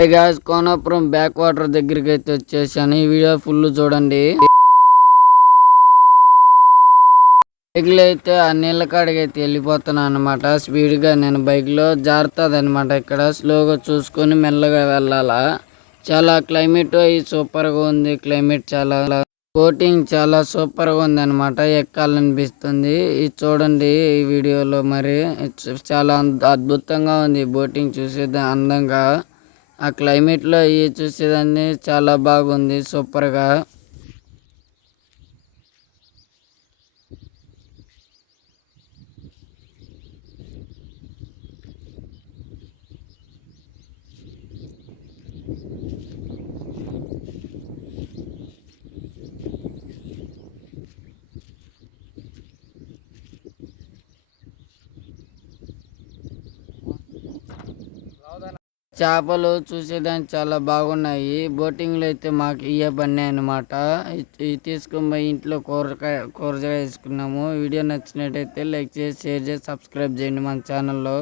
Hey guys, Konapuram back water దగ్గరికి అయితే వచ్చేసాను. ఈ వీడియో ఫుల్ చూడండి. బైక్లో అయితే ఆ నీళ్ళ కాడికి అయితే వెళ్ళిపోతున్నాను అనమాట. స్పీడ్గా నేను బైక్లో జారుతుంది అనమాట. ఇక్కడ స్లోగా చూసుకొని మెల్లగా వెళ్ళాలా. చాలా క్లైమేట్ సూపర్గా ఉంది. క్లైమేట్ చాలా బోటింగ్ చాలా సూపర్గా ఉంది అనమాట. ఎక్కాలనిపిస్తుంది. ఇది చూడండి ఈ వీడియోలో. మరి చాలా అద్భుతంగా ఉంది బోటింగ్ చూసేది అందంగా. ఆ క్లైమేట్లో ఇవి చూసేదాన్ని చాలా బాగుంది సూపర్గా. చేపలు చూసేదానికి చాలా బాగున్నాయి. బోటింగ్లో అయితే మాకు ఇవే పన్నాయి అనమాట. ఇవి తీసుకొని పోయి ఇంట్లో కూరగా వేసుకున్నాము. వీడియో నచ్చినట్టయితే లైక్ చేసి షేర్ చేసి సబ్స్క్రైబ్ చేయండి మన ఛానల్లో.